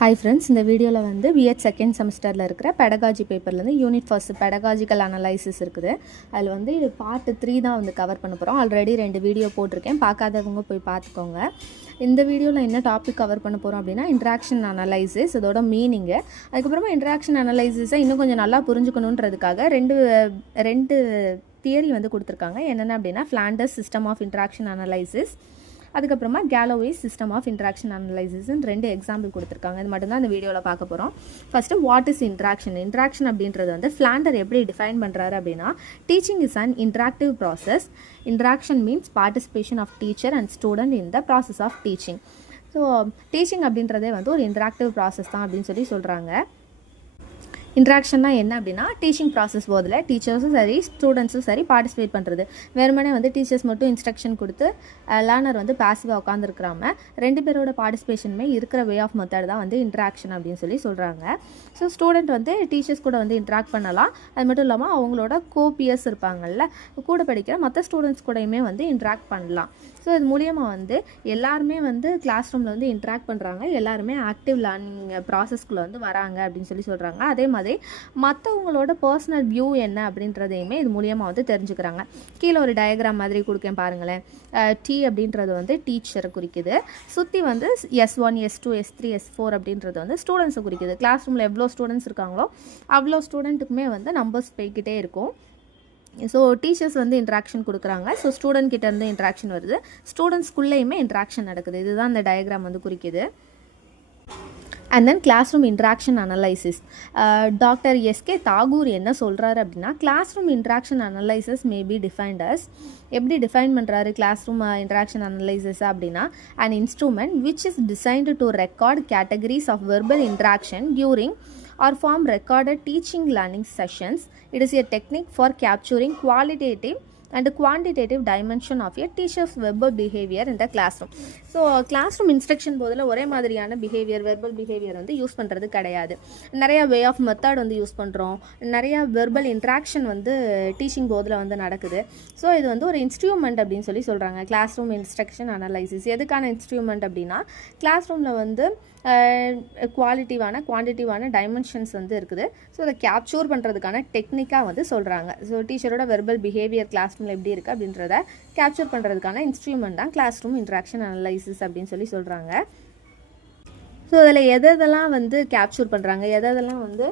Hi friends, இந்த வீடியோவில் வந்து B.Ed செகண்ட் செமஸ்டரில் இருக்கிற பெடகாஜி பேப்பர்லேருந்து யூனிட் ஃபர்ஸ்ட் பெடகாஜிக்கல் அனலைசிஸ் இருக்குது. அதில் வந்து இது பார்ட் 3 தான் வந்து கவர் பண்ண போகிறோம். ஆல்ரெடி 2 வீடியோ போட்டிருக்கேன், பார்க்காதவங்க போய் பார்த்துக்கோங்க. இந்த வீடியோவில் என்ன டாபிக் கவர் பண்ண போகிறோம் அப்படின்னா இன்ட்ராக்ஷன் அனலைசிஸ், இதோட மீனிங்கு. அதுக்கப்புறமா இன்ட்ராக்ஷன் அனலைசிஸை இன்னும் கொஞ்சம் நல்லா புரிஞ்சுக்கணுன்றதுக்காக ரெண்டு தியரி வந்து கொடுத்துருக்காங்க. என்னென்ன அப்படின்னா Flanders system of interaction analysis, அதுக்கப்புறமா Galloway சிஸ்டம் ஆஃப் இன்ட்ராக்ஷன் அனலைசிஸ்ன்னு 2 எக்ஸாம்பிள் கொடுத்துருக்காங்க. இது மட்டும்தான் இந்த வீடியோவில் பார்க்க போகிறோம். ஃபஸ்ட்டு வாட் இஸ் இன்ட்ராக்ஷன் அப்படின்றது வந்து ஃப்ளாண்டர் எப்படி டிஃபைன் பண்ணுறாரு அப்படின்னா, teaching is an interactive process. Interaction means participation of teacher and student in the process of teaching. So teaching அப்படின்றதே வந்து ஒரு இன்ட்ராக்டிவ் ப்ராசஸ் தான் அப்படின்னு சொல்கிறாங்க. இன்ட்ராக்ஷன்னா என்ன அப்படின்னா, டீச்சிங் ப்ராசஸ் போதில் டீச்சர்ஸும் சரி ஸ்டூடெண்ட்ஸும் சரி பார்ட்டிசிபேட் பண்ணுறது. வெறுமனே வந்து டீச்சர்ஸ் மட்டும் இன்ஸ்ட்ரக்ஷன் கொடுத்து லேர்னர் வந்து பாசிவாக உட்காந்துருக்காம 2 பேரோட பார்ட்டிசிபேஷனுமே இருக்கிற வே ஆஃப் மெத்தட் தான் வந்து இன்ட்ராக்ஷன் அப்படின்னு சொல்கிறாங்க. ஸோ ஸ்டூடெண்ட் வந்து டீச்சர்ஸ் கூட வந்து இன்ட்ராக்ட் பண்ணலாம். அது மட்டும் இல்லாமல் அவங்களோட கோபியர்ஸ் இருப்பாங்கள்ல, கூட படிக்கிற மற்ற ஸ்டூடெண்ட்ஸ் கூடயுமே வந்து இன்ட்ராக்ட் பண்ணலாம். ஸோ இது மூலியமாக வந்து எல்லாருமே வந்து கிளாஸ் ரூமில் வந்து இன்ட்ராக்ட் பண்ணுறாங்க, எல்லாருமே ஆக்டிவ் லேர்னிங் ப்ராசஸ்க்குள்ளே வந்து வராங்க அப்படின்னு சொல்கிறாங்க. அதே மாதிரி மற்றவங்களோட பர்சனல் வியூ என்ன அப்படின்றதையுமே இது மூலியமாக வந்து தெரிஞ்சுக்கிறாங்க. கீழே ஒரு டயக்ராம் மாதிரி கொடுக்கேன் பாருங்களேன். டி அப்படின்றது வந்து டீச்சரை குறிக்குது, சுற்றி வந்து S1 S2 S3 S4 அப்படின்றது வந்து ஸ்டூடெண்ட்ஸை குறிக்குது. கிளாஸ் ரூமில் எவ்வளோ ஸ்டூடெண்ட்ஸ் இருக்காங்களோ அவ்வளோ ஸ்டூடெண்ட்டுக்குமே வந்து நம்பர்ஸ் போய்கிட்டே இருக்கும். ஸோ டீச்சர்ஸ் வந்து இன்ட்ராக்ஷன் கொடுக்குறாங்க, ஸோ ஸ்டூடெண்ட் கிட்டேருந்து இன்ட்ராக்ஷன் வருது, ஸ்டூடெண்ட்ஸ்குள்ளேயுமே இன்ட்ராக்ஷன் நடக்குது. இதுதான் இந்த டயக்ராம் வந்து குறிக்குது. And then class room interaction analysis. Doctor S K Thakur என்ன சொல்கிறாரு அப்படின்னா, class room interaction analysis may be defined as. எப்படி டிஃபைன் பண்ணுறாரு கிளாஸ் ரூம் இன்ட்ராக்ஷன் அனலைசிஸ் அப்படின்னா, an instrument which is designed to record categories of verbal interaction during or form recorded teaching learning sessions. It is a technique for capturing qualitative and quantitative dimension of a teacher's verbal behavior in the classroom. So class room instruction போதில் ஒரே மாதிரியான verbal behaviour வந்து use பண்ணுறது கிடையாது. நிறையா way of method வந்து use பண்ணுறோம், நிறையா வெர்பல் இன்ட்ராக்ஷன் வந்து டீச்சிங் போதில் வந்து நடக்குது. ஸோ இது வந்து ஒரு இன்ஸ்ட்ருமெண்ட் அப்படின்னு சொல்கிறாங்க கிளாஸ் ரூம் இன்ஸ்ட்ரக்ஷன் அனலைசிஸ். எதுக்கான இன்ஸ்ட்ருமெண்ட் அப்படின்னா, கிளாஸ் ரூமில் வந்து குவான்டிட்டிவான டைமென்ஷன்ஸ் வந்து இருக்குது. ஸோ அதை கேப்சர் பண்ணுறதுக்கான டெக்னிக்காக வந்து சொல்கிறாங்க. ஸோ டீச்சரோட வெர்பல் பிஹேவியர் கிளாஸ் ரூமில் எப்படி இருக்குது அப்படின்றத கேப்சர் பண்ணுறதுக்கான இன்ஸ்ட்ருமெண்ட் தான் கிளாஸ் ரூம் இன்ட்ராக்ஷன் அனலைசிஸ் அப்படின்னு சொல்கிறாங்க. ஸோ அதில் எதெல்லாம் வந்து கேப்சர் பண்ணுறாங்க, எதெல்லாம் வந்து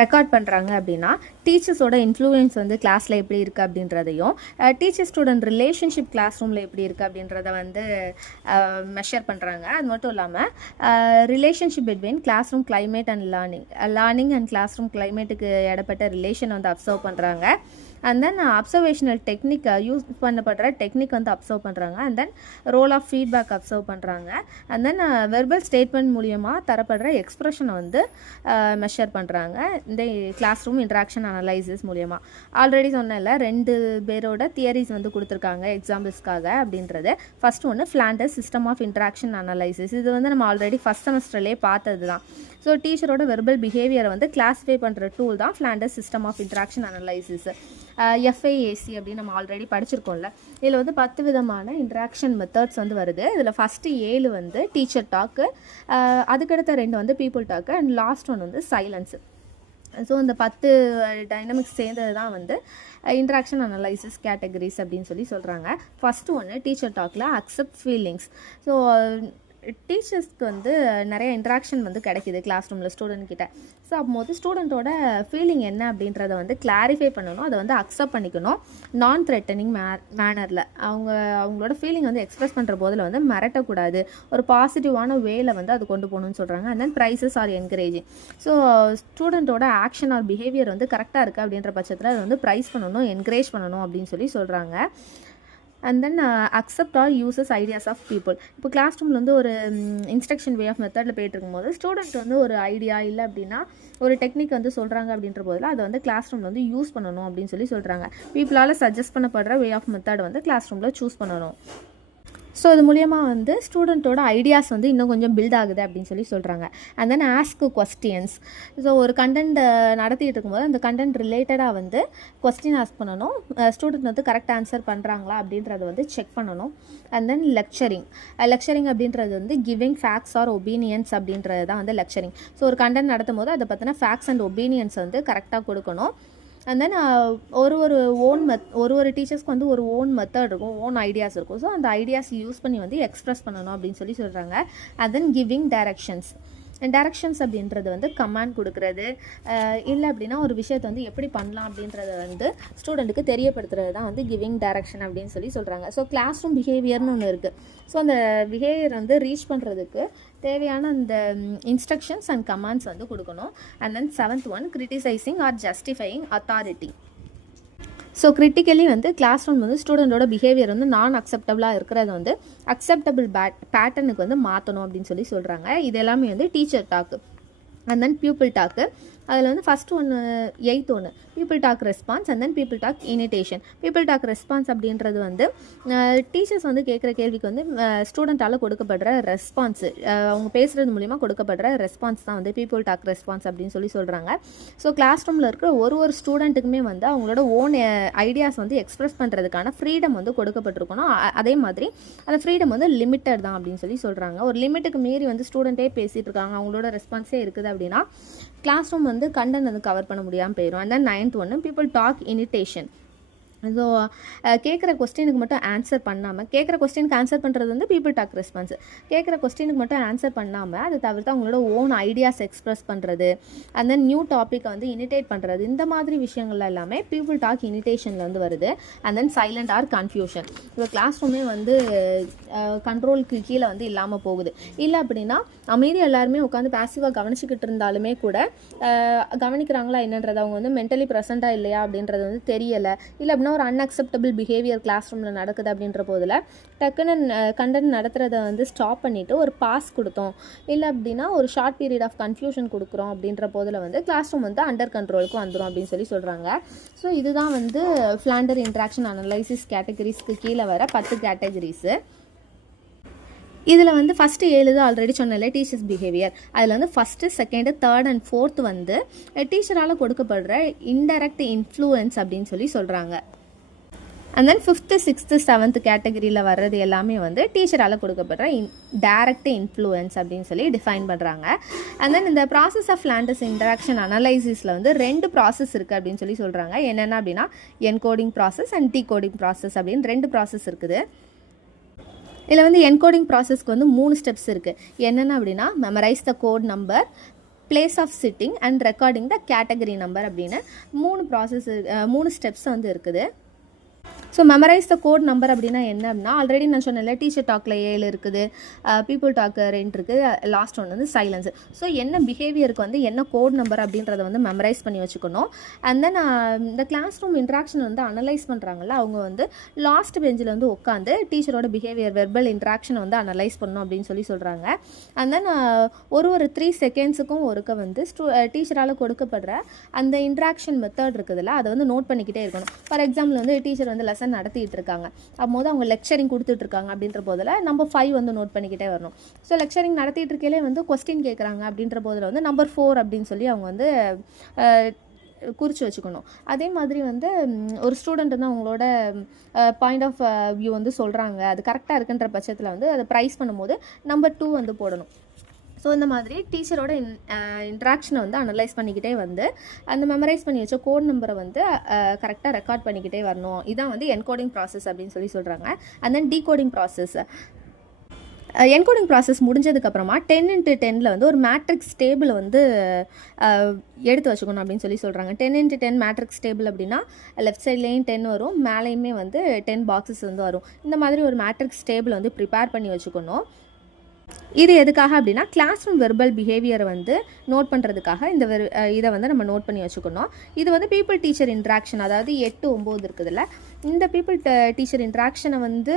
ரெக்கார்ட் பண்ணுறாங்க அப்படின்னா, டீச்சர்ஸோட இன்ஃப்ளூயன்ஸ் வந்து கிளாஸில் எப்படி இருக்குது அப்படின்றதையும், டீச்சர் ஸ்டூடெண்ட் ரிலேஷன்ஷிப் கிளாஸ் ரூமில் எப்படி இருக்குது அப்படின்றத வந்து மெஷர் பண்ணுறாங்க. அது மட்டும் இல்லாமல் relationship between class room climate and learning and class room கிளைமேட்டுக்கு இடப்பட்ட ரிலேஷன் வந்து அப்சர்வ் பண்ணுறாங்க. And then observational technique use பண்ணப்படுற டெக்னிக் வந்து அப்சர்வ் பண்ணுறாங்க. And then role of feedback observe பண்ணுறாங்க. அண்ட் தென் வெர்பல் ஸ்டேட்மெண்ட் மூலியமாக தரப்படுற எக்ஸ்ப்ரெஷனை வந்து மெஷர் பண்ணுறாங்க இந்த கிளாஸ் ரூம் இன்ட்ராக்ஷன் அனலைசிஸ் மூலியமாக. ஆல்ரெடி சொன்னல 2 பேரோட தியரிஸ் வந்து கொடுத்துருக்காங்க எக்ஸாம்பிள்ஸ்க்காக அப்படின்றது. ஃபர்ஸ்ட் ஒன்று Flanders system of interaction analysis. இது வந்து நம்ம ஆல்ரெடி ஃபஸ்ட் செமஸ்டர்லேயே பார்த்தது தான். ஸோ டீச்சரோட வெர்பல் பிஹேவியரை வந்து கிளாஸிஃபை பண்ணுற டூல் தான் Flanders system of interaction analysis. FAAC அப்படின்னு நம்ம ஆல்ரெடி படிச்சிருக்கோம்ல. இதில் வந்து 10 விதமான இன்ட்ராக்ஷன் மெத்தட்ஸ் வந்து வருது. இதில் ஃபஸ்ட்டு 7 வந்து டீச்சர் டாக்கு, அதுக்கடுத்த 2 வந்து people talk, and last one வந்து சைலன்ஸு. ஸோ இந்த 10 டைனமிக்ஸ் சேர்ந்தது தான் வந்து இன்ட்ராக்ஷன் அனலைசிஸ் கேட்டகரிஸ் அப்படின்னு சொல்கிறாங்க. ஃபஸ்ட்டு ஒன்று டீச்சர் டாக்கில் அக்செப்ட் ஃபீலிங்ஸ். ஸோ டீச்சர்ஸ்க்கு வந்து நிறைய இன்ட்ராக்ஷன் வந்து கிடைக்கிது கிளாஸ் ரூமில் ஸ்டூடெண்ட் கிட்ட. ஸோ அப்போது ஸ்டூடெண்ட்டோட ஃபீலிங் என்ன அப்படின்றத வந்து கிளாரிஃபை பண்ணணும், அதை வந்து அக்செப்ட் பண்ணிக்கணும் நான் த்ரெட்டனிங் மேனரில். அவங்களோட ஃபீலிங் வந்து எக்ஸ்ப்ரெஸ் பண்ணுற போதில் வந்து மிரட்டக்கூடாது, ஒரு பாசிட்டிவான வேல வந்து அது கொண்டு போகணும்னு சொல்கிறாங்க. And then praises are encouraging. So ஸ்டூடெண்ட்டோட ஆக்ஷன் ஆர் பிஹேவியர் வந்து கரெக்டாக இருக்குது அப்படின்ற பட்சத்தில் அது வந்து ப்ரைஸ் பண்ணணும், என்கரேஜ் பண்ணணும் அப்படின்னு சொல்கிறாங்க. And then accept or uses ideas of people. இப்போ கிளாஸ் ரூமில் வந்து ஒரு இன்ஸ்ட்ரக்ஷன் வே ஆஃப் மெத்தடில் போயிட்டு இருக்கும்போது ஸ்டூடெண்ட் வந்து ஒரு ஐடியா இல்லை அப்படின்னா ஒரு டெக்னிக் வந்து சொல்கிறாங்க அப்படின்ற போதில் அதை வந்து கிளாஸ் ரூமில் வந்து யூஸ் பண்ணணும் அப்படின்னு சொல்கிறாங்க. பீப்புளால் சஜஸ்ட் பண்ணப்படுற வே ஆஃப் மெத்தட் வந்து கிளாஸ் ரூமில் சூஸ் பண்ணணும். ஸோ அது மூலியமாக வந்து ஸ்டூடெண்ட்டோட ஐடியாஸ் வந்து இன்னும் கொஞ்சம் பில்ட் ஆகுது அப்படின்னு சொல்லி சொல்கிறாங்க. And then ask questions. So ஒரு கண்டென்ட் நடத்திட்டு இருக்கும்போது அந்த கண்டென்ட் ரிலேட்டடாக வந்து கொஸ்டின் ஆஸ்க் பண்ணணும். ஸ்டூடெண்ட் வந்து கரெக்ட் ஆன்சர் பண்ணுறாங்களா அப்படின்றத வந்து செக் பண்ணணும். அண்ட் தென் லெக்சரிங் அப்படின்றது வந்து கிவிங் ஃபேக்ட்ஸ் ஆர் ஒப்பீனியன்ஸ் அப்படின்றது தான் வந்து லெக்சரிங். ஸோ ஒரு கண்டென்ட் நடத்தும் போது அதை பற்றின ஃபேக்ட்ஸ் அண்ட் ஒப்பீனியன்ஸ் வந்து கரெக்டாக கொடுக்கணும். அண்ட் தென் ஒரு டீச்சர்ஸ்க்கு வந்து ஒரு ஓன் மெத்தட் இருக்கும், ஓன் ஐடியாஸ் இருக்கும். ஸோ அந்த ஐடியாஸ் யூஸ் பண்ணி வந்து எக்ஸ்ப்ரெஸ் பண்ணணும் அப்படின்னு சொல்லி சொல்கிறாங்க. அண்ட் தென் கிவிங் டைரக்ஷன்ஸ் அப்படின்றது வந்து கமாண்ட் கொடுக்குறது, இல்லை அப்படின்னா ஒரு விஷயத்தை வந்து எப்படி பண்ணலாம் அப்படின்றத வந்து ஸ்டூடெண்ட்டுக்கு தெரியப்படுத்துறது தான் வந்து கிவிங் டைரக்ஷன் அப்படின்னு சொல்லி சொல்கிறாங்க. ஸோ கிளாஸ் ரூம் பிஹேவியர்னு ஒன்று இருக்குது. ஸோ அந்த பிஹேவியர் வந்து ரீச் பண்ணுறதுக்கு தேவையான அந்த இன்ஸ்ட்ரக்ஷன்ஸ் அண்ட் கமாண்ட்ஸ் வந்து கொடுக்கணும். And then 7th one criticising or justifying authority. So critically வந்து கிளாஸ் ரூம் வந்து ஸ்டூடெண்ட்டோட பிஹேவியர் வந்து நான் அக்செப்டபுளாக இருக்கிறது வந்து அக்செப்டபிள் பேட்டர்னுக்கு வந்து மாற்றணும் அப்படின்னு சொல்லி சொல்கிறாங்க. இது எல்லாமே வந்து teacher talk. And then pupil talk. அதில் வந்து ஃபஸ்ட்டு ஒன்று 8th ஒன்று pupil talk response and then pupil talk initiation. Pupil talk response அப்படின்றது வந்து டீச்சர்ஸ் வந்து கேட்குற கேள்விக்கு வந்து ஸ்டூடெண்ட்டால் கொடுக்கப்படுற ரெஸ்பான்ஸு, அவங்க பேசுகிறது மூலிமா கொடுக்கப்படுற ரெஸ்பான்ஸ் தான் வந்து பீப்புள் டாக் ரெஸ்பான்ஸ் அப்படின்னு சொல்லி சொல்கிறாங்க. ஸோ கிளாஸ் ரூமில் இருக்கிற ஒரு ஸ்டூடெண்ட்டுக்குமே வந்து அவங்களோட ஓன் ஐடியாஸ் வந்து எக்ஸ்ப்ரெஸ் பண்ணுறதுக்கான ஃப்ரீடம் வந்து கொடுக்கப்பட்டிருக்கணும். அதே மாதிரி அந்த ஃப்ரீடம் வந்து லிமிட்டட் தான் அப்படின்னு சொல்லி சொல்கிறாங்க. ஒரு லிமிட்டுக்கு மீறி வந்து ஸ்டூடெண்ட்டே பேசிகிட்டு இருக்காங்க, அவங்களோட ரெஸ்பான்ஸே இருக்குது அப்படின்னா கிளாஸ் ரூம் வந்து கண்டென்ட் வந்து கவர் பண்ண முடியாமல் போயிடும். அண்ட் தென் 9th ஒன்று பீப்புள் டாக் இனிட்டேஷன். ஸோ கேட்குற கொஸ்டினுக்கு மட்டும் ஆன்சர் பண்ணாமல், கேட்குற கொஸ்டினுக்கு ஆன்சர் பண்ணுறது வந்து பீப்புள் டாக் ரெஸ்பான்ஸ். கேட்குற கொஸ்டினுக்கு மட்டும் ஆன்சர் பண்ணாமல் அதை தவிர்த்து அவங்களோட ஓன் ஐடியாஸ் எக்ஸ்ப்ரெஸ் பண்ணுறது, அண்ட் தென் நியூ டாப்பிக்கை வந்து இனிட்டேட் பண்ணுறது, இந்த மாதிரி விஷயங்கள் எல்லாமே பீப்புள் டாக் இனிட்டேஷனில் வந்து வருது. And then silent or confusion. இப்போ கிளாஸ் ரூமே வந்து கண்ட்ரோலுக்கு கீழே வந்து இல்லாமல் போகுது. இல்லை அப்படின்னா அமைதி எல்லாருமே உட்காந்து பேசிவாக கவனிச்சிக்கிட்டு இருந்தாலுமே கூட கவனிக்கிறாங்களா என்னன்றது, அவங்க வந்து மென்டலி ப்ரெசண்ட்டாக இல்லையா அப்படின்றது வந்து தெரியலை. இல்லை அப்படின்னா ஒரு அன்அக்செப்டபிள் பிஹேவியர் கிளாஸ் ரூமில் நடக்குது அப்படின்ற போதில் டக்குன்னு கண்டென்ட் நடத்துகிறத வந்து ஸ்டாப் பண்ணிவிட்டு ஒரு பாஸ் கொடுத்தோம், இல்லை அப்படின்னா ஒரு ஷார்ட் பீரியட் ஆஃப் கன்ஃபியூஷன் கொடுக்குறோம் அப்படின்ற போதில் வந்து கிளாஸ் ரூம் வந்து அண்டர் கண்ட்ரோலுக்கு வந்துடும் அப்படின்னு சொல்லி சொல்கிறாங்க. ஸோ இதுதான் வந்து ஃப்ளாண்டர் இன்ட்ராக்ஷன் அனலைசிஸ் கேட்டகரிஸ்க்கு கீழே வர 10 கேட்டகரிஸு. இதில் வந்து ஃபஸ்ட்டு 7 தான் ஆல்ரெடி சொன்னல டீச்சர்ஸ் பிஹேவியர். அதில் வந்து first, second, third and fourth வந்து டீச்சரால் கொடுக்கப்படுற இன்டைரக்ட் இன்ஃப்ளூயன்ஸ் அப்படின்னு சொல்லி சொல்கிறாங்க. And then 5th, 6th, 7th கேட்டகரியில் வர்றது எல்லாமே வந்து டீச்சரால் கொடுக்கப்படுற டைரக்ட் இன்ஃப்ளூயன்ஸ் அப்படின்னு சொல்லி டிஃபைன் பண்ணுறாங்க. அண்ட் தென் இந்த ப்ராசஸ் ஆஃப் ஃப்ளாண்டர்ஸ் இன்டராக்ஷன் அனலைசிஸில் வந்து 2 ப்ராசஸ் இருக்குது அப்படின்னு சொல்லி சொல்கிறாங்க. என்னென்ன அப்படின்னா encoding process and decoding process அப்படின்னு 2 ப்ராசஸ் இருக்குது. இதில் வந்து என்கோடிங் ப்ராசஸ்க்கு வந்து 3 ஸ்டெப்ஸ் இருக்குது. என்னென்ன அப்படின்னா memorise the code number, place of sitting and recording the category number அப்படின்னு 3 ஸ்டெப்ஸ் வந்து இருக்குது. So memorise the code number அப்படின்னா என்ன அப்படின்னா ஆல்ரெடி நான் சொன்னேன்ல டீச்சர் டாக்கில் 7 இருக்குது, பீப்புள் டாக்கு 2 இருக்குது, லாஸ்ட் ஒன்று வந்து சைலன்ஸு. ஸோ என்ன பிஹேவியருக்கு வந்து என்ன கோட் நம்பர் அப்படின்றத வந்து மெமரைஸ் பண்ணி வச்சுக்கணும். அண்ட் தென் இந்த கிளாஸ் ரூம் இன்ட்ராக்ஷன் வந்து அனலைஸ் பண்ணுறாங்கல்ல, அவங்க வந்து லாஸ்ட் பெஞ்சில் வந்து உட்காந்து டீச்சரோட பிஹேவியர் வெர்பல் இன்ட்ராக்ஷனை வந்து அனலைஸ் பண்ணணும் அப்படின்னு சொல்லி சொல்கிறாங்க. அண்ட் தென் ஒரு 3 செகண்ட்ஸுக்கும் ஒருக்க வந்து டீச்சரால் கொடுக்கப்படுற அந்த இன்ட்ராக்ஷன் மெத்தட் இருக்குதுல்ல, அதை வந்து நோட் பண்ணிக்கிட்டே இருக்கணும். ஃபார் எக்ஸாம்பிள் வந்து டீச்சர் வந்து லெசன் நடத்திட்டு இருக்காங்க, அப்போது அவங்க லெக்சரிங் கொடுத்துட்ருக்காங்க அப்படின்ற போதில் நம்பர் 5 வந்து நோட் பண்ணிக்கிட்டே வரணும். ஸோ லெக்சரிங் நடத்திட்டு இருக்கையிலே வந்து கொஸ்டின் கேட்குறாங்க அப்படின்ற போதில் வந்து நம்பர் 4 அப்படின்னு சொல்லி அவங்க வந்து குறித்து வச்சுக்கணும். அதே மாதிரி வந்து ஒரு ஸ்டூடெண்ட் வந்து அவங்களோட பாயிண்ட் ஆஃப் வியூ வந்து சொல்கிறாங்க, அது கரெக்டாக இருக்குன்ற பட்சத்தில் வந்து அதை ப்ரைஸ் பண்ணும்போது நம்பர் 2 வந்து போடணும். ஸோ இந்த மாதிரி டீச்சரோட இன்ட்ராக்ஷனை வந்து அனலைஸ் பண்ணிக்கிட்டே வந்து அந்த மெமரைஸ் பண்ணி வச்ச கோட் நம்பரை வந்து கரெக்டாக ரெக்கார்ட் பண்ணிக்கிட்டே வரணும். இதான் வந்து என்கோடிங் ப்ராசஸ் அப்படின்னு சொல்லி சொல்கிறாங்க. And then decoding process. Encoding process முடிஞ்சதுக்கப்புறமா 10x10 வந்து ஒரு மேட்ரிக்ஸ் டேபிளை வந்து எடுத்து வச்சுக்கணும் அப்படின்னு சொல்லி சொல்கிறாங்க. 10x10 மேட்ரிக்ஸ் டேபிள் அப்படின்னா லெஃப்ட் சைட்லேயும் 10 வரும், மேலேயுமே வந்து 10 பாக்ஸஸ் வந்து வரும். இந்த மாதிரி ஒரு மேட்ரிக்ஸ் டேபிள் வந்து ப்ரிப்பேர் பண்ணி வச்சுக்கணும். இது எதுக்காக அப்படின்னா கிளாஸ் ரூம் வெர்பல் பிஹேவியரை வந்து நோட் பண்ணுறதுக்காக இதை வந்து நம்ம நோட் பண்ணி வச்சுக்கணும். இது வந்து பீப்புள் டீச்சர் இன்ட்ராக்ஷன், அதாவது 8, 9 இருக்குதுல்ல, இந்த பீப்புள் டீச்சர் இன்ட்ராக்ஷனை வந்து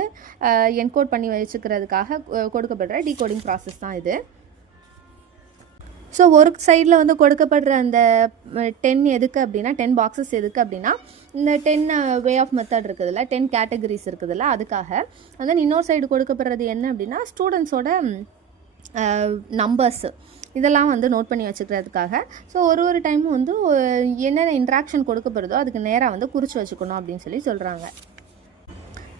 என்கோட் பண்ணி வச்சுக்கிறதுக்காக கொடுக்கப்படுற டீகோடிங் ப்ராசஸ் தான் இது. ஸோ ஒரு சைடில் வந்து கொடுக்கப்படுற அந்த 10 எதுக்கு அப்படின்னா 10 பாக்ஸஸ் எதுக்கு அப்படின்னா இந்த 10 வே ஆஃப் மெத்தட் இருக்குதுல்ல, 10 கேட்டகரிஸ் இருக்குதுல்ல, அதுக்காக. அண்ட் இன்னொரு சைடு கொடுக்கப்படுறது என்ன அப்படின்னா ஸ்டூடெண்ட்ஸோட நம்பர்ஸு இதெல்லாம் வந்து நோட் பண்ணி வச்சுக்கிறதுக்காக. ஸோ ஒரு டைமும் வந்து என்னென்ன இன்ட்ராக்ஷன் கொடுக்கப்படுதோ அதுக்கு நேராக வந்து குறித்து வச்சுக்கணும் அப்படின்னு சொல்லி சொல்கிறாங்க.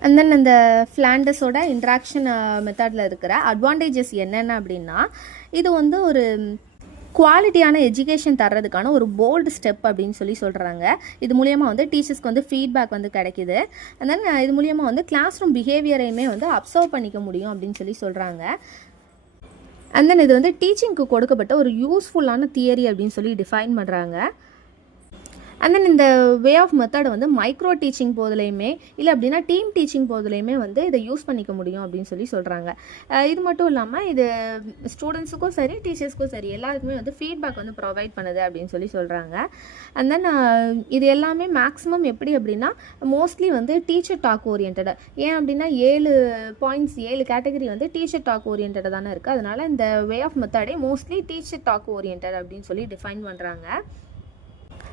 அண்ட் தென் அந்த ஃப்ளாண்டர்ஸோட இன்ட்ராக்ஷன் மெத்தடில் இருக்கிற அட்வான்டேஜஸ் என்னென்ன அப்படின்னா இது வந்து ஒரு குவாலிட்டியான எஜுகேஷன் தர்றதுக்கான ஒரு போல்டு ஸ்டெப் அப்படின்னு சொல்லி சொல்கிறாங்க. இது மூலியமாக வந்து டீச்சர்ஸ்க்கு வந்து ஃபீட்பேக் வந்து கிடைக்கிது. அண்ட் தென் இது மூலியமாக வந்து கிளாஸ் ரூம் பிஹேவியரையுமே வந்து அப்சர்வ் பண்ணிக்க முடியும் அப்படின்னு சொல்லி சொல்கிறாங்க. அண்ட் தென் இது வந்து டீச்சிங்க்கு கொடுக்கப்பட்ட ஒரு யூஸ்ஃபுல்லான தியரி அப்படின்னு சொல்லி டிஃபைன் பண்ணுறாங்க. அண்ட் தென் இந்த வே ஆஃப் மெத்தடை வந்து மைக்ரோ டீச்சிங் போதுலையுமே இல்லை அப்படின்னா டீம் டீச்சிங் போதுலையுமே வந்து இதை யூஸ் பண்ணிக்க முடியும் அப்படின்னு சொல்லி சொல்கிறாங்க. இது மட்டும் இல்லாமல் இது ஸ்டூடெண்ட்ஸுக்கும் சரி டீச்சர்ஸ்க்கும் சரி எல்லாருக்குமே வந்து ஃபீட்பேக் வந்து ப்ரொவைட் பண்ணுது அப்படின்னு சொல்லி சொல்கிறாங்க. அண்ட் தென் இது எல்லாமே மேக்ஸிமம் எப்படி அப்படின்னா மோஸ்ட்லி வந்து டீச்சர் டாக் ஓரியன்டாக. ஏன் அப்படின்னா 7 பாயிண்ட்ஸ் 7 கேட்டகரி வந்து டீச்சர் டாக் ஓரியன்டாக தானே இருக்குது. அதனால் இந்த வே ஆஃப் மெத்தடே மோஸ்ட்லி டீச்சர் டாக் ஓரியன்ட் அப்படின்னு சொல்லி டிஃபைன் பண்ணுறாங்க.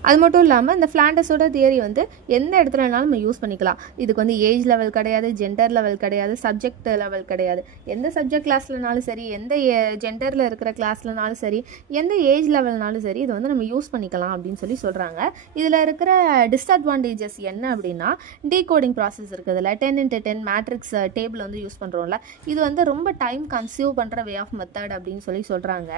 அது மட்டும் இல்லாமல் இந்த ஃப்ளாண்டர்ஸோட தியரி வந்து எந்த இடத்துலனாலும் நம்ம யூஸ் பண்ணிக்கலாம். இதுக்கு வந்து ஏஜ் லெவல் கிடையாது, ஜெண்டர் லெவல் கிடையாது, சப்ஜெக்ட் லெவல் கிடையாது. எந்த சப்ஜெக்ட் கிளாஸ்லனாலும் சரி, எந்த ஜெண்டரில் இருக்கிற கிளாஸ்லனாலும் சரி, எந்த ஏஜ் லெவல்னாலும் சரி இதை வந்து நம்ம யூஸ் பண்ணிக்கலாம் அப்படின்னு சொல்லி சொல்கிறாங்க. இதில் இருக்கிற டிஸ்அட்வான்டேஜஸ் என்ன அப்படின்னா டீகோடிங் ப்ராசஸ் இருக்குதுல்ல, 10x10 மேட்ரிக்ஸ் டேபிள் வந்து யூஸ் பண்ணுறோம்ல, இது வந்து ரொம்ப டைம் கன்சியூம் பண்ணுற வே ஆஃப் மெத்தட் அப்படின்னு சொல்லி சொல்கிறாங்க.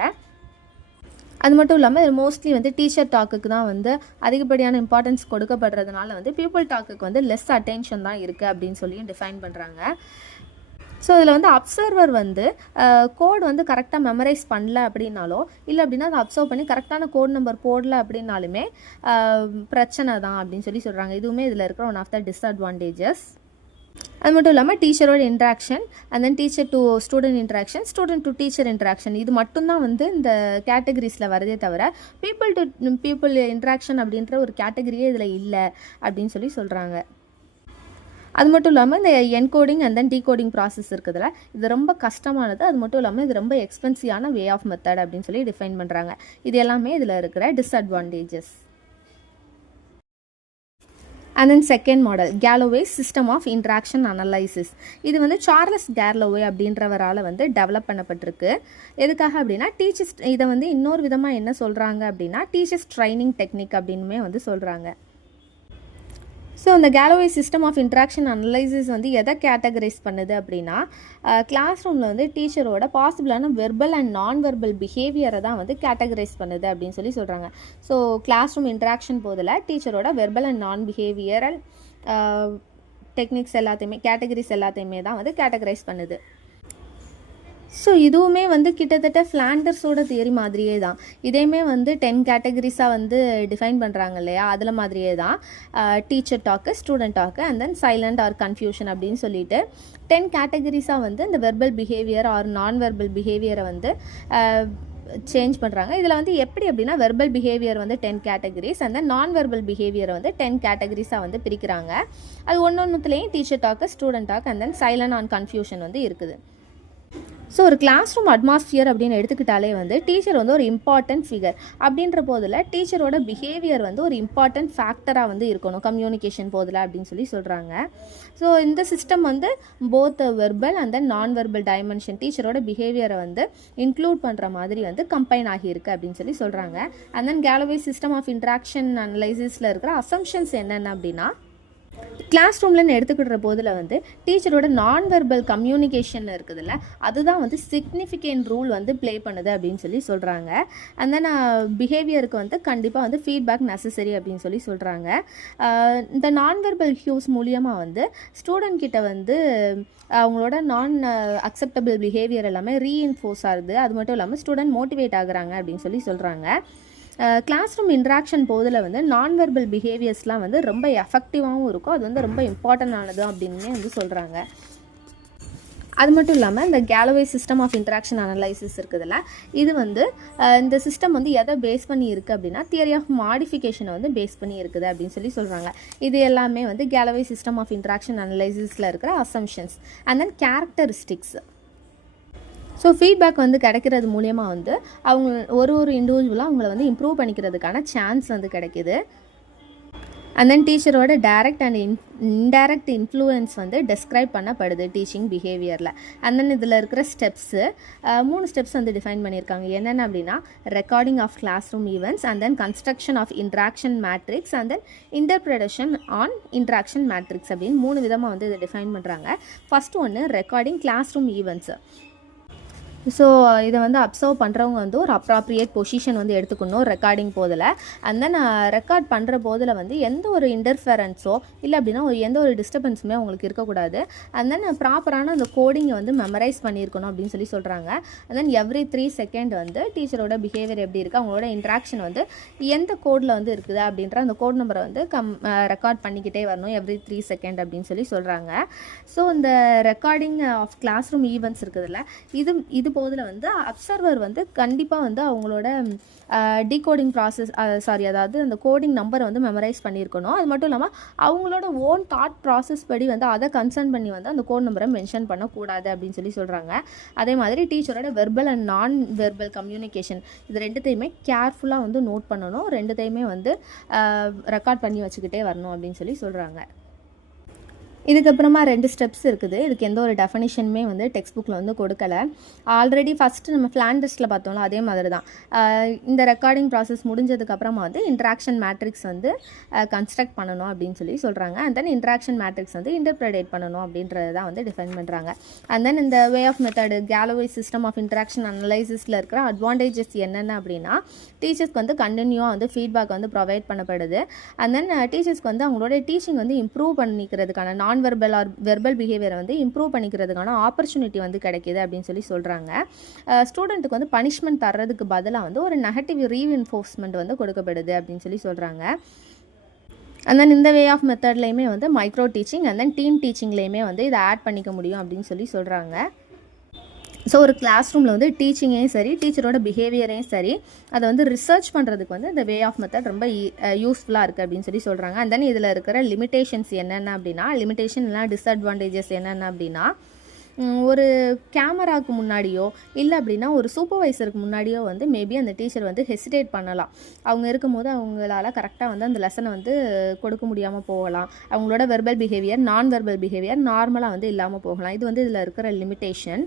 அது மட்டும் இல்லாமல் மோஸ்ட்லி வந்து டீச்சர் டாக்குக்கு தான் வந்து அதிகப்படியான இம்பார்ட்டன்ஸ் கொடுக்கப்படுறதுனால வந்து பீப்புள் டாக்குக்கு வந்து லெஸ் அட்டென்ஷன் தான் இருக்குது அப்படின்னு சொல்லி டிஃபைன் பண்ணுறாங்க. ஸோ இதில் வந்து அப்சர்வர் வந்து கோட் வந்து கரெக்டாக மெமரைஸ் பண்ணல அப்படின்னாலோ இல்லை அப்படின்னா அதை அப்சர்வ் பண்ணி கரெக்டான கோட் நம்பர் போடல அப்படின்னாலுமே பிரச்சனை தான் அப்படின்னு சொல்லி சொல்கிறாங்க. இதுவுமே இதில் இருக்கிற ஒன் ஆஃப் த டிஸ்அட்வான்டேஜஸ். அது மட்டும் இல்லாமல் டீச்சரோட interaction and then teacher to student interaction, student to teacher interaction, இது மட்டும்தான் வந்து இந்த கேட்டகரிஸில் வரதே தவிர பீப்புள் டு பீப்புள் இன்ட்ராக்ஷன் அப்படின்ற ஒரு கேட்டகரியே இதில் இல்லை அப்படின்னு சொல்லி சொல்கிறாங்க. அது மட்டும் இல்லாமல் இந்த encoding and then decoding process இருக்குதுல்ல, இது ரொம்ப கஷ்டமானது. அது மட்டும் இல்லாமல் இது ரொம்ப எக்ஸ்பென்சிவான வே ஆஃப் மெத்தட் அப்படின்னு சொல்லி டிஃபைன் பண்ணுறாங்க. இது எல்லாமே இதில் இருக்கிற disadvantages. And then second model Galloway system of interaction analysis. இது வந்து சார்லஸ் கேலோவே அப்படின்றவரால் வந்து டெவலப் பண்ணப்பட்டிருக்கு. எதுக்காக அப்படின்னா டீச்சர்ஸ் இதை வந்து இன்னொரு விதமாக என்ன சொல்கிறாங்க அப்படின்னா டீச்சர்ஸ் ட்ரைனிங் டெக்னிக் அப்படின்னுமே வந்து சொல்கிறாங்க. ஸோ இந்த Galloway system of interaction analysis வந்து எதை கேட்டகரைஸ் பண்ணுது அப்படின்னா கிளாஸ் ரூமில் வந்து டீச்சரோட பாசிபிளான வெர்பல் அண்ட் நான் வெர்பல் பிஹேவியரை தான் வந்து கேட்டகரைஸ் பண்ணுது அப்படின்னு சொல்லி சொல்கிறாங்க. ஸோ கிளாஸ் ரூம் இன்ட்ராக்ஷன் போதில் டீச்சரோட வெர்பல் அண்ட் நான் பிஹேவியரல் டெக்னிக்ஸ் எல்லாத்தையுமே கேட்டகரிஸ் எல்லாத்தையுமே தான் வந்து கேட்டகரைஸ் பண்ணுது. ஸோ இதுவுமே வந்து கிட்டத்தட்ட ஃப்ளாண்டர்ஸோட தியரி மாதிரியே தான். இதையுமே வந்து 10 கேட்டகரிஸாக வந்து டிஃபைன் பண்ணுறாங்க இல்லையா, அதில் மாதிரியே தான் teacher talk, student talk and then silent or confusion அப்படின்னு சொல்லிட்டு 10 கேட்டகரிஸாக வந்து இந்த verbal behaviour or non verbal பிஹேவியரை வந்து சேஞ்ச் பண்ணுறாங்க. இதில் வந்து எப்படி அப்படின்னா வெர்பல் பிஹேவியர் வந்து 10 கேட்டகரிஸ் அண்ட் தென் நான் வெர்பல் பிஹேவியரை வந்து 10 கேட்டகரிஸாக வந்து பிரிக்கிறாங்க. அது ஒன்றுத்துலேயும் teacher talk, student talk and then silent and confusion வந்து இருக்குது. ஸோ ஒரு கிளாஸ் ரூம் அட்மாஸ்பியர் அப்படின்னு எடுத்துக்கிட்டாலே வந்து டீச்சர் வந்து ஒரு இம்பார்ட்டன்ட் ஃபிகர். அப்படின்ற போதில் டீச்சரோட பிஹேவியர் வந்து ஒரு இம்பார்ட்டன்ட் ஃபேக்டராக வந்து இருக்கணும் கம்யூனிகேஷன் போதில் அப்படின்னு சொல்லி சொல்கிறாங்க. ஸோ இந்த சிஸ்டம் வந்து போத் வெர்பல் அண்ட் தென் நான் வெர்பல் டைமென்ஷன் டீச்சரோட பிஹேவியரை வந்து இன்க்ளூட் பண்ணுற மாதிரி வந்து கம்பைன் ஆகியிருக்கு அப்படின்னு சொல்லி சொல்கிறாங்க. And then Galloway system of interaction அனலைசிஸில் இருக்கிற அசம்ஷன்ஸ் என்னென்ன அப்படின்னா கிளாஸ் ரூம்லன்னு எடுத்துக்கிற போதில் வந்து டீச்சரோட நான் வெர்பல் கம்யூனிகேஷன் இருக்குதுல்ல, அதுதான் வந்து சிக்னிஃபிகண்ட் ரூல் வந்து ப்ளே பண்ணுது அப்படின்னு சொல்லி சொல்கிறாங்க. அண்ட் தென் பிஹேவியருக்கு வந்து கண்டிப்பாக வந்து ஃபீட்பேக் நெசசரி அப்படின்னு சொல்லி சொல்கிறாங்க. இந்த நான் வெர்பல் ஹியூஸ் மூலியமாக வந்து ஸ்டூடெண்ட் கிட்ட வந்து அவங்களோட நான் அக்செப்டபிள் பிஹேவியர் எல்லாமே ரீஇன்ஃபோர்ஸ் ஆகுது. அது மட்டும் இல்லாமல் ஸ்டூடெண்ட் மோட்டிவேட் ஆகுறாங்க அப்படின்னு சொல்லி சொல்கிறாங்க. கிளாஸ் ரூம் இன்ட்ராக்ஷன் போதில் வந்து நான் வெர்பல் பிஹேவியர்ஸ்லாம் வந்து ரொம்ப எஃபெக்டிவாகவும் இருக்கும். அது வந்து ரொம்ப இம்பார்ட்டன்ட் ஆனது அப்படின்னு வந்து சொல்கிறாங்க. அது மட்டும் இல்லாமல் இந்த Galloway system of interaction analysis இருக்குதுல்ல, இது வந்து இந்த சிஸ்டம் வந்து எதை பேஸ் பண்ணி இருக்குது அப்படின்னா தியரி ஆஃப் மாடிஃபிகேஷனை வந்து பேஸ் பண்ணி இருக்குது அப்படின்னு சொல்லி சொல்கிறாங்க. இது எல்லாமே வந்து Galloway சிஸ்டம் ஆஃப் இன்ட்ராக்ஷன் அனலைசிஸில் இருக்கிற assumptions and then characteristics. So feedback வந்து கிடைக்கிறது மூலியமாக வந்து அவங்க ஒரு இண்டிவிஜுவலாக அவங்கள வந்து இம்ப்ரூவ் பண்ணிக்கிறதுக்கான சான்ஸ் வந்து கிடைக்கிது. அண்ட் தென் டீச்சரோட டைரக்ட் அண்ட் இன்டைரக்ட் இன்ஃப்ளூயன்ஸ் வந்து டெஸ்கிரைப் பண்ணப்படுது டீச்சிங் பிஹேவியரில். அண்ட் தென் இதில் இருக்கிற ஸ்டெப்ஸு 3 ஸ்டெப்ஸ் வந்து டிஃபைன் பண்ணியிருக்காங்க. என்னென்ன அப்படின்னா recording of class room events, and then construction of interaction matrix, and then interpretation on interaction matrix அப்படின்னு 3 விதமாக வந்து இதை டிஃபைன் பண்ணுறாங்க. ஃபஸ்ட்டு ஒன்று recording class room events. So இதை வந்து அப்சர்வ் பண்ணுறவங்க வந்து ஒரு அப்ராப்ரியேட் பொசிஷன் வந்து எடுத்துக்கணும் ரெக்கார்டிங் போதில். அண்ட் தென் ரெக்கார்ட் பண்ணுற போதில் வந்து எந்த ஒரு இன்டர்ஃபரன்ஸோ இல்லை அப்படின்னா எந்த ஒரு டிஸ்டர்பன்ஸுமே அவங்களுக்கு இருக்கக்கூடாது. அண்ட் தென் ப்ராப்பரான அந்த கோடிங்கை வந்து மெமரைஸ் பண்ணியிருக்கணும் அப்படின்னு சொல்லி சொல்கிறாங்க. அண்ட் தென் எவ்ரி 3 செகண்ட் வந்து டீச்சரோட பிஹேவியர் எப்படி இருக்குது, அவங்களோட இன்ட்ராக்ஷன் வந்து எந்த கோடில் வந்து இருக்குது அப்படின்ற அந்த கோட் நம்பரை வந்து ரெக்கார்ட் பண்ணிக்கிட்டே வரணும் எவ்ரி 3 செகண்ட் அப்படின்னு சொல்லி சொல்கிறாங்க. ஸோ இந்த recording of class room events இருக்குதுல்ல, இது போதில் வந்து அப்சர்வர் வந்து கண்டிப்பாக வந்து அவங்களோட டீகோடிங் ப்ராசஸ் அதாவது அந்த கோடிங் நம்பரை வந்து மெமரைஸ் பண்ணியிருக்கணும். அது மட்டும் இல்லாமல் அவங்களோட ஓன் தாட் ப்ராசஸ் படி வந்து அதை கன்சர்ன் பண்ணி வந்து அந்த கோட் நம்பரை மென்ஷன் பண்ணக்கூடாது அப்படின்னு சொல்லி சொல்கிறாங்க. அதே மாதிரி டீச்சரோட verbal and non verbal communication இது ரெண்டுத்தையுமே கேர்ஃபுல்லாக வந்து நோட் பண்ணணும், ரெண்டுத்தையுமே வந்து ரெக்கார்ட் பண்ணி வச்சுக்கிட்டே வரணும் அப்படின்னு சொல்லி சொல்கிறாங்க. இதுக்கப்புறமா 2 ஸ்டெப்ஸ் இருக்குது. இதுக்கு எந்த ஒரு டெஃபனிஷனுமே வந்து டெக்ஸ்ட் புக்கில் வந்து கொடுக்கலை. ஆல்ரெடி ஃபஸ்ட்டு நம்ம ஃப்ளாண்டர்ஸில் பார்த்தோம்ல அதே மாதிரி தான். இந்த ரெக்கார்டிங் ப்ராசஸ் முடிஞ்சதுக்கப்புறமா வந்து இன்ட்ராக்ஷன் மேட்ரிக்ஸ் வந்து கன்ஸ்ட்ரக்ட் பண்ணணும் அப்படின்னு சொல்லி சொல்கிறாங்க. அண்ட் தென் இன்ட்ராக்ஷன் மேட்ரிக்ஸ் வந்து இன்டர்பிரேட் பண்ணணும் அப்படின்றது தான் வந்து டிஃபைன் பண்ணுறாங்க. அண்ட் தென் இந்த way of method Galloway system of interaction அனலைசிஸில் இருக்கிற அட்வான்டேஜஸ் என்னென்ன அப்படின்னா டீச்சர்ஸ்க்கு வந்து கண்டினியூவாக வந்து ஃபீட்பேக் வந்து ப்ரொவைட் பண்ணப்படுது. அண்ட் தென் டீச்சர்ஸ்க்கு வந்து அவங்களோட டீச்சிங் வந்து இம்ப்ரூவ் பண்ணிக்கிறதுக்கான நான் வெர்பல் ஆர் வெர்பல் பிஹேவியரை வந்து இம்ப்ரூவ் பண்ணிக்கிறதுக்கான ஆப்பர்ச்சுனிட்டி வந்து கிடைக்கிது அப்படின்னு சொல்லி சொல்கிறாங்க. ஸ்டூடெண்ட்டுக்கு வந்து பனிஷ்மெண்ட் தர்றதுக்கு பதிலாக வந்து ஒரு நெகட்டிவ் ரீஇன்ஃபோர்ஸ்மெண்ட் வந்து கொடுக்கப்படுது அப்படின்னு சொல்லி சொல்கிறாங்க. அண்ட் தென் இந்த வே ஆஃப் மெத்தட்லேயுமே வந்து micro teaching and then team டீச்சிங்லேயுமே வந்து இதை ஆட் பண்ணிக்க முடியும் அப்படின்னு சொல்லி சொல்கிறாங்க. ஸோ ஒரு கிளாஸ் ரூமில் வந்து டீச்சிங்கையும் சரி டீச்சரோட பிஹேவியரையும் சரி அதை வந்து ரிசர்ச் பண்ணுறதுக்கு வந்து இந்த வே ஆஃப் மெத்தட் ரொம்ப யூஸ்ஃபுல்லாக இருக்குது அப்படின்னு சொல்லி சொல்கிறாங்க. அண்ட் தென் இதில் இருக்கிற லிமிடேஷன்ஸ் என்னென்ன அப்படின்னா லிமிடேஷன் இல்லைனா டிஸ்அட்வான்டேஜஸ் என்னென்ன அப்படின்னா ஒரு கேமராவுக்கு முன்னாடியோ இல்லை அப்படின்னா ஒரு சூப்பர்வைசருக்கு முன்னாடியோ வந்து மேபி அந்த டீச்சர் வந்து ஹெசிடேட் பண்ணலாம். அவங்க இருக்கும்போது அவங்களால கரெக்டாக வந்து அந்த லெசனை வந்து கொடுக்க முடியாமல் போகலாம். அவங்களோட வெர்பல் பிஹேவியர் நான் வெர்பல் பிஹேவியர் நார்மலாக வந்து இல்லாமல் போகலாம். இது வந்து இதில் இருக்கிற லிமிடேஷன்.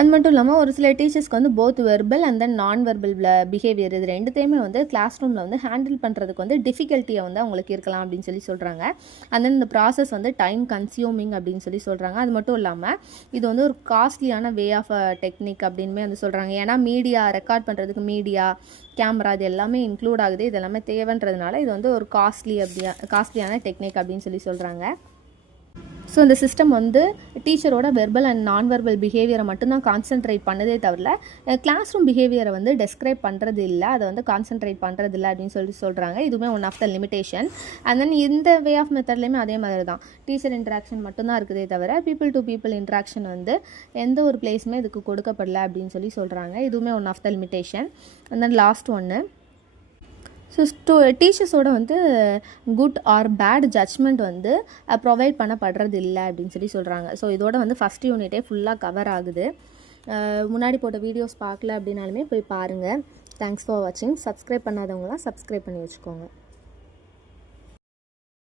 அது மட்டும் இல்லாமல் ஒரு சில டீச்சர்ஸ்க்கு வந்து போத் வெர்பல் அண்ட் தென் நான் வெர்பல் பிஹேவியர் இது ரெண்டுத்தையுமே வந்து கிளாஸ் ரூமில் வந்து ஹேண்டில் பண்ணுறதுக்கு வந்து டிஃபிகல்ட்டியை வந்து அவங்களுக்கு இருக்கலாம் அப்படின்னு சொல்லி சொல்கிறாங்க. அண்ட் தென் இந்த ப்ராசஸ் வந்து டைம் கன்சியூமிங் அப்படின்னு சொல்லி சொல்கிறாங்க. அது மட்டும் இல்லாமல் இது வந்து ஒரு காஸ்ட்லியான வே ஆஃப் டெக்னிக் அப்படின்மே வந்து சொல்கிறாங்க. ஏன்னா மீடியா ரெக்கார்ட் பண்ணுறதுக்கு மீடியா கேமரா இது எல்லாமே இன்க்ளூட் ஆகுது, இது எல்லாமே தேவைன்றதுனால இது வந்து ஒரு காஸ்ட்லியான டெக்னிக் அப்படின்னு சொல்லி சொல்கிறாங்க. ஸோ இந்த சிஸ்டம் வந்து டீச்சரோட வெர்பல் அண்ட் நான் வெர்பல் பிஹேவியரை மட்டும்தான் கான்சென்ட்ரேட் பண்ணதே தவிர கிளாஸ் ரூம் பிஹேவியரை வந்து டெஸ்கிரைப் பண்ணுறது இல்லை, அதை வந்து கான்சென்ட்ரேட் பண்ணுறது இல்லை அப்படின்னு சொல்லி சொல்கிறாங்க. இதுவுமே one of the limitation. And then இந்த வே ஆஃப் மெத்தட்லேயுமே அதே மாதிரி தான் டீச்சர் இன்ட்ராக்ஷன் மட்டும்தான் இருக்குதே தவிர பீப்புள் டு பீப்புள் இன்ட்ராக்ஷன் வந்து எந்த ஒரு பிளேஸுமே இதுக்கு கொடுக்கப்படல அப்படின்னு சொல்லி சொல்கிறாங்க. இதுவுமே one of the limitation. And then last ஒன்று, ஸோ டீச்சர்ஸோட வந்து குட் ஆர் பேட் ஜட்ஜ்மெண்ட் வந்து ப்ரொவைட் பண்ணப்படுறது இல்லை அப்படின்னு சொல்லி சொல்கிறாங்க. ஸோ இதோட வந்து ஃபஸ்ட் யூனிட்டே ஃபுல்லாக கவர் ஆகுது. முன்னாடி போட்ட வீடியோஸ் பார்க்கல அப்படின்னாலுமே போய் பாருங்கள். தேங்க்ஸ் ஃபார் வாட்சிங். சப்ஸ்கிரைப் பண்ணாதவங்களாம் சப்ஸ்கிரைப் பண்ணி வச்சுக்கோங்க.